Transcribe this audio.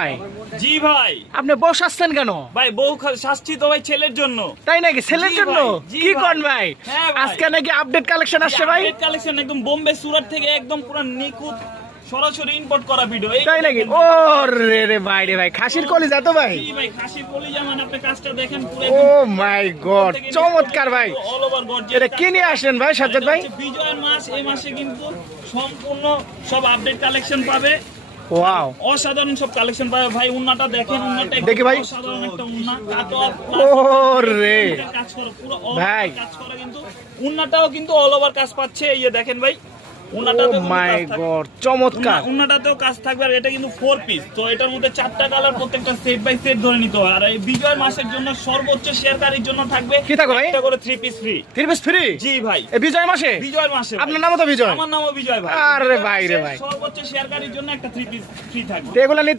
ভাই জি ভাই, আপনি বউ সাজছেন কেন? ভাই বউ শাস্তি তো ভাই ছেলের জন্য। তাই নাকি? ছেলের জি জন্য? ভাই, জি কি ভাই। কোন ভাই? হ্যাঁ ভাই। আজকে নাকি আপডেট কালেকশন আসছে ভাই? কালেকশন একদম বোম্বে সুরাট থেকে একদম পুরো নিখুঁত সরাসরি ইম্পোর্ট করা ভিডিও। এই তাই নাকি? ও রে রে ভাই রে ভাই, খাসির কলিজা তো ভাই? জি ভাই, খাসি কলিজা মানে আপনি কাজটা দেখেন পুরো ও মাই গড, চমৎকার ভাই। All over gorgeous. এটা কি নিয়ে আসলেন ভাই সাজ্জাদ ভাই? বিজয়ের মাস, এই মাসে কিন্তু সম্পূর্ণ সব আপডেট কালেকশন পাবে। ওয়াও, অসাধারণ সব কালেকশন পাবে ভাই। উন্নাটা দেখেন, উন্নাটা দেখি ভাই। অসাধারণ একটা উন্না, কাটওয়ার ও রে কাজ করা, পুরো ভাই। কাজ করা, কিন্তু উন্নাটাও কিন্তু অল ওভার কাজ পাচ্ছে। এই যে দেখেন ভাই, ও উন্নাটাতে মাই গড, চমৎকার। উন্নাটাতেও কাজ থাকবে। আর এটা কিন্তু 4 পিস, তো এটার মধ্যে 4টা কালার, প্রত্যেকটা সেট বাই সেট ধরে নিতে হয়। আর এই বিজয় মাসের জন্য সর্বোচ্চ শেয়ারকারীর জন্য থাকবে কি থাকবে ভাই? একটা করে 3 পিস ফ্রি। 3 piece free? জি ভাই, এই বিজয় মাসে? বিজয়ের মাসে ভাই। আপনার নামও তো বিজয়? আমার নামও বিজয় ভাই। আরে ভাই রে ভাই। সর্বোচ্চ শেয়ারকারীর জন্য একটা 3 পিস ফ্রি থাকবে। তো এগুলা নিতে